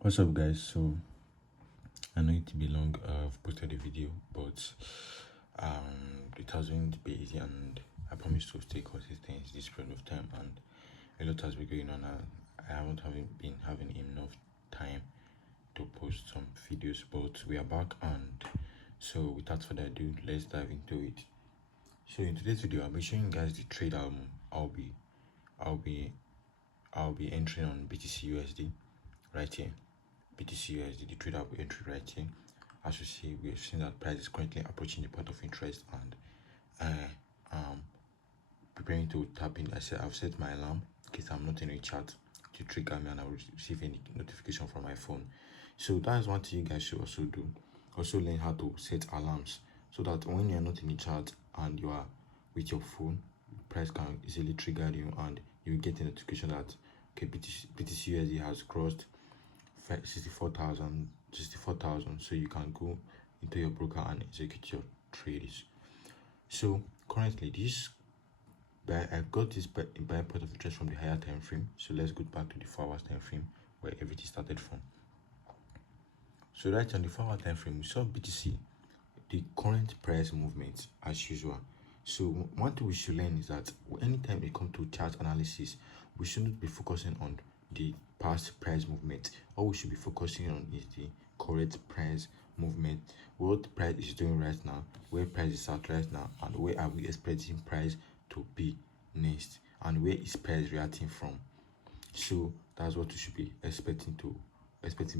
What's up, guys? So I know it be long. I've posted a video, but it hasn't been easy, and I promise to stay consistent this period of time. And a lot has been going on, and I haven't been having enough time to post some videos. But we are back, and so without further ado, let's dive into it. So in today's video, I'll be showing you guys the trade I'll be I'll be I'll be entering on BTC USD right here. BTC USD, the trade I'll be entering right here. As you see, we've seen that price is currently approaching the point of interest, and preparing to tap in. I've set my alarm in case I'm not in a chat to trigger me and I'll receive any notification from my phone. So that's one thing you guys should also do. Also learn how to set alarms so that when you're not in the chat and you are with your phone, price can easily trigger you and you get a notification that okay, BTC USD has crossed 64,000, so you can go into your broker and execute your trades. So currently this I got this buy point of interest from the higher time frame. So let's go back to the 4 hours time frame where everything started from. So right on the 4 hour time frame, we saw BTC, the current price movement as usual. So one thing we should learn is that anytime we come to chart analysis, we shouldn't be focusing on the past price movement. All we should be focusing on is the correct price movement, what price is doing right now, where price is at right now, and where are we expecting price to be next, and where is price reacting from. So that's what you should be expecting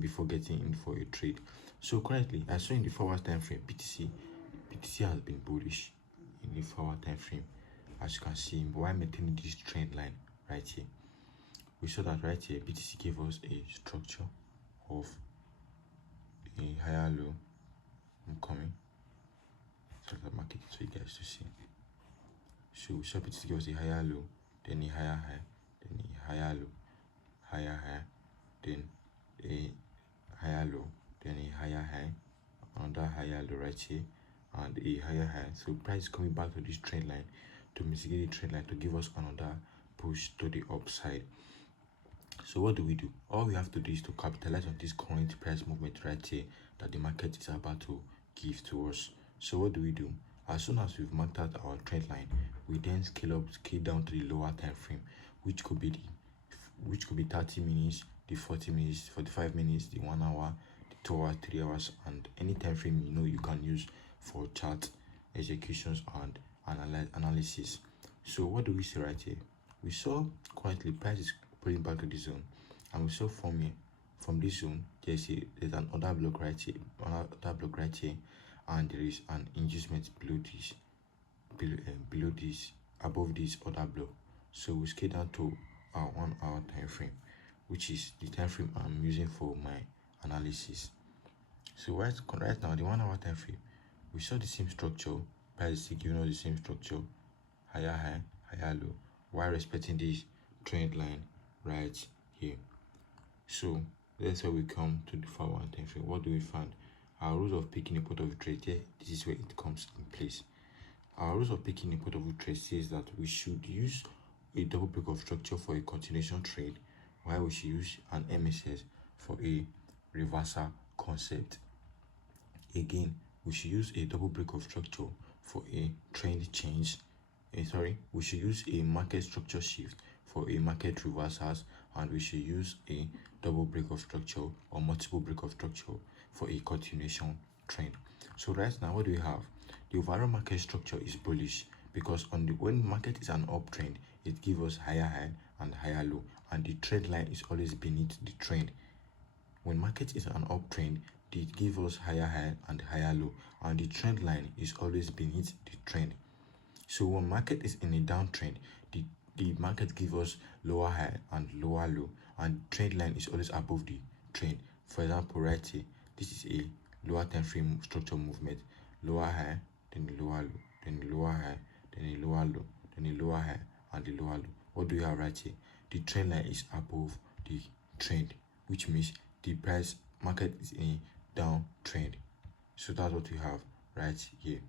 before getting in for a trade. So currently, I saw in the 4 hours time frame, BTC has been bullish in the 4 hour time frame, as you can see, while maintaining this trend line right here. We saw that right here, BTC gave us a structure of a higher low. I'm coming. So the market for you guys to see. So we saw BTC give us a higher low, then a higher high, then a higher low, higher high, then a higher low, then a higher high, another higher low right here, and a higher high. So price is coming back to this trend line to mitigate the trend line to give us another push to the upside. So what do? All we have to do is to capitalize on this current price movement right here that the market is about to give to us. So what do? As soon as we've marked out our trend line, we then scale down to the lower time frame, which could be 30 minutes, the 40 minutes, 45 minutes, the 1 hour, the 2 hours, 3 hours, and any time frame you can use for chart executions and analysis. So what do we see right here? We saw currently price is pulling back to the zone, and we saw from this zone there's another block right here, and there is an inducement below this, above this other block. So we scale down to our 1 hour time frame, which is the time frame I'm using for my analysis. So right now, the 1 hour time frame, we saw the same structure. Price is giving us the same structure, higher high, higher low, while respecting this trend line right here. So that's where we come to the 4 hour time frame. What do we find? Our rules of picking a point of trade here, this is where it comes in place. Our rules of picking a point of trade says that we should use a double break of structure for a continuation trade, while we should use an MSS for a reversal concept. Again, we should use a double break of structure for a trend change. We should use a market structure shift for a market reversals, and we should use a double break of structure or multiple break of structure for a continuation trend. So right now, what do we have? The overall market structure is bullish because when market is an uptrend, it gives us higher high and higher low, and the trend line is always beneath the trend. When market is an uptrend, it gives us higher high and higher low, and the trend line is always beneath the trend. So when market is in a downtrend, the market gives us lower high and lower low, and trend line is always above the trend. For example, right here, this is a lower time frame structure movement, lower high, then a lower low, then a lower high, then a lower low, then a lower high, and a lower low. What do we have right here? The trend line is above the trend, which means the market is in a downtrend. So that's what we have right here.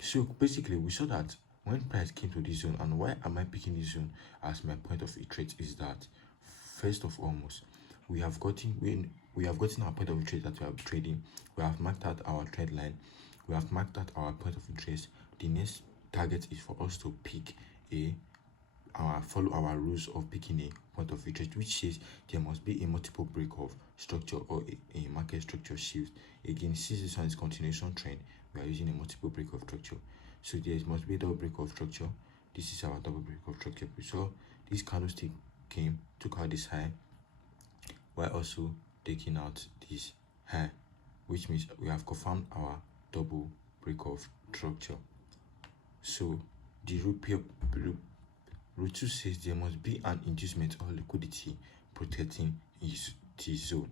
So basically, we saw that when price came to this zone, and why am I picking this zone as my point of interest is that first of almost, we have gotten our point of interest that we are trading. We have marked out our trend line. We have marked out our point of interest. The next target is for us to pick a follow our rules of picking a point of interest, which says there must be a multiple break of structure or a market structure shift. Again, since this one is continuation trend, we are using a multiple break of structure. So there must be a double break of structure. This is our double break of structure. So this candlestick came, took out this high, while also taking out this high, which means we have confirmed our double break of structure. So the Rule 2 says there must be an inducement or liquidity protecting the zone.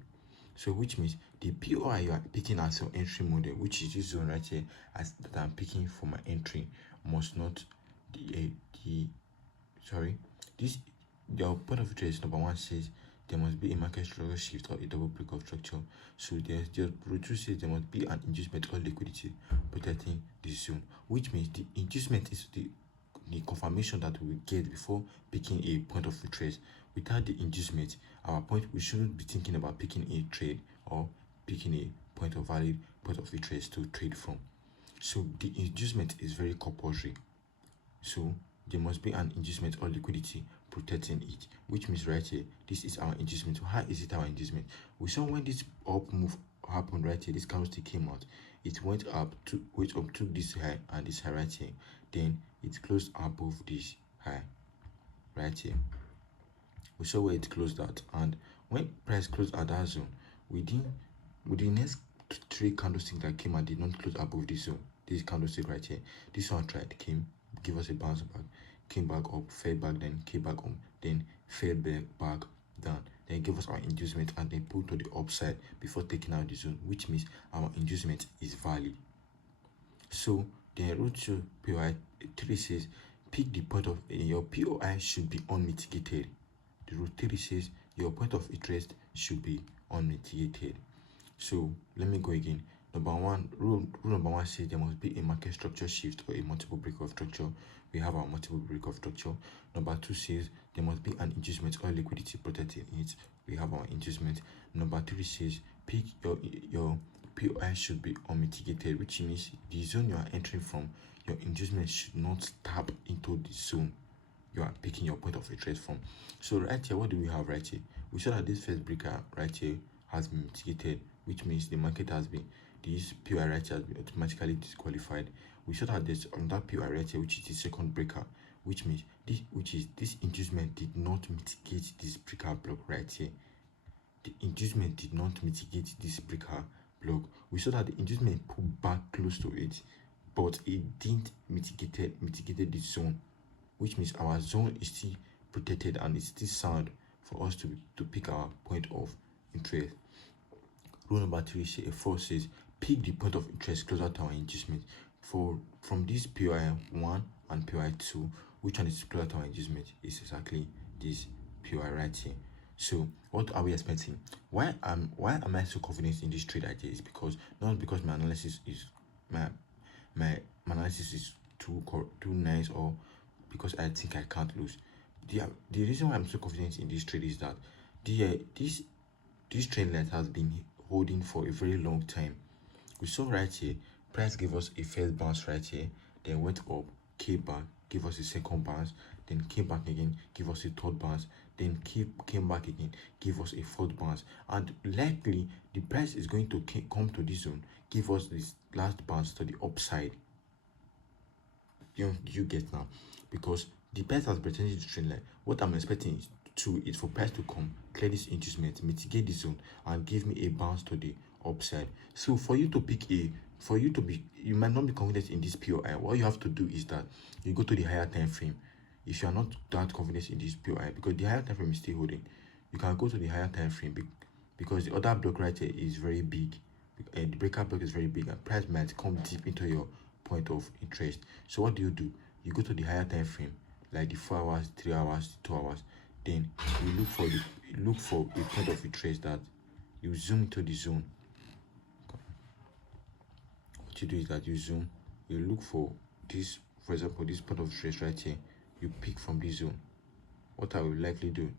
So which means the POI you are picking as your entry model, which is this zone right here, as that I'm picking for my entry, must not your point of interest number 1 says there must be a market structure shift or a double break of structure. So the Rule 2 says there must be an inducement or liquidity protecting the zone, which means the inducement is the confirmation that we get before picking a point of interest. Without the inducement, we shouldn't be thinking about picking a trade or picking a point of interest to trade from. So the inducement is very compulsory. So there must be an inducement or liquidity protecting it, which means right here, this is our inducement. So how is it our inducement? We saw when this up move happened right here, this candlestick came out, it went up took this high and this high right here, then it closed above this high right here. We saw where it closed out, and when price closed at that zone, with the next 3 candlesticks that came out did not close above this zone. This candlestick right here, this one came, give us a bounce back, came back up, fell back, then came back up, then fell back down, then give us our inducement and then pull to the upside before taking out the zone, which means our inducement is valid. So the Rule 2 POI 3 says pick the point of your POI should be unmitigated. The Rule 3 says your point of interest should be unmitigated. So let me go again. Rule number 1 says there must be a market structure shift or a multiple break of structure. We have our multiple break of structure. Number 2 says there must be an inducement or liquidity protecting it. We have our inducement. Number 3 says pick your POI should be unmitigated, which means the zone you are entering from, your inducement should not tap into the zone you are picking your point of interest from. So right here, what do we have right here? We saw that this first breaker right here has been mitigated, which means the market has been, this POI right here has been automatically disqualified. We saw that there's another POI right here, which is the second breaker, which means this inducement did not mitigate this breaker block right here. The inducement did not mitigate this breaker block. We saw that the inducement pulled back close to it, but it didn't mitigate the zone, which means our zone is still protected and it's still sound for us to pick our point of interest. Rule number 4 says pick the point of interest closer to our inducement. From this POI 1 and POI 2, which one is closer to our inducement? Is exactly this POI right here. So what are we expecting? Why am I so confident in this trade idea? Is not because my analysis is too nice, or because I think I can't lose. The reason why I'm so confident in this trade is that this trend line has been holding for a very long time. We saw right here, price gave us a first bounce right here, then went up, came back, gave us a second bounce, then came back again, give us a third bounce, then came back again, give us a fourth bounce, and likely the price is going to come to this zone, give us this last bounce to the upside. You get now, because the price has pretended to trend line. What I'm expecting is for price to come, clear this inducement, mitigate the zone, and give me a bounce to the upside. So for you to you might not be confident in this POI. What you have to do is that you go to the higher time frame. If you are not that confident in this POI, because the higher time frame is still holding, you can go to the higher time frame because the other block right here is very big, and the breaker block is very big, and price might come deep into your point of interest. So what do? You go to the higher time frame, like the 4 hours, 3 hours, 2 hours. Then you look for a point of interest that you zoom into the zone. What you do is that you look for this, for example, this point of interest right here. You pick from this zone. What I will likely do,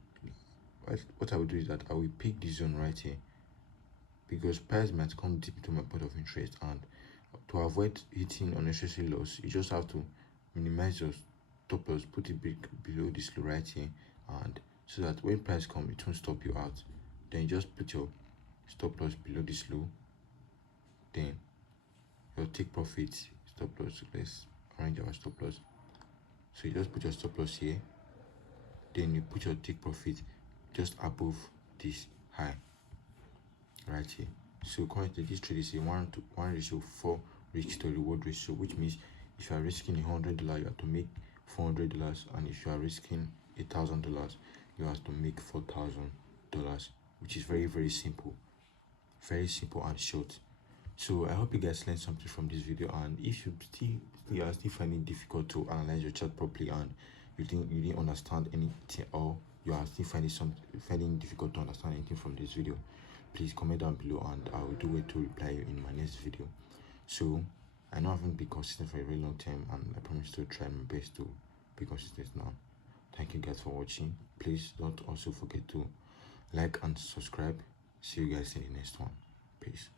what I will do is that I will pick this zone right here, because price might come deep into my pot of interest, and to avoid hitting unnecessary loss, you just have to minimize your stop loss, put it below this low right here, and so that when price comes, it won't stop you out. Then you just put your stop loss below this low, then your take profit stop loss. Let's arrange our stop loss. So you just put your stop loss here, then you put your take profit just above this high right here. So currently this trade is a 1 ratio 4 risk to reward ratio, which means if you are risking $100, you have to make $400, and if you are risking $1,000, you have to make $4,000, which is very simple, and short. So I hope you guys learned something from this video, and if you are still finding it difficult to analyze your chart properly, and you didn't understand anything, or you are still finding it difficult to understand anything from this video, please comment down below and I will do it to reply you in my next video. So I know I haven't been consistent for a very long time, and I promise to try my best to be consistent now. Thank you guys for watching. Please don't also forget to like and subscribe. See you guys in the next one. Peace.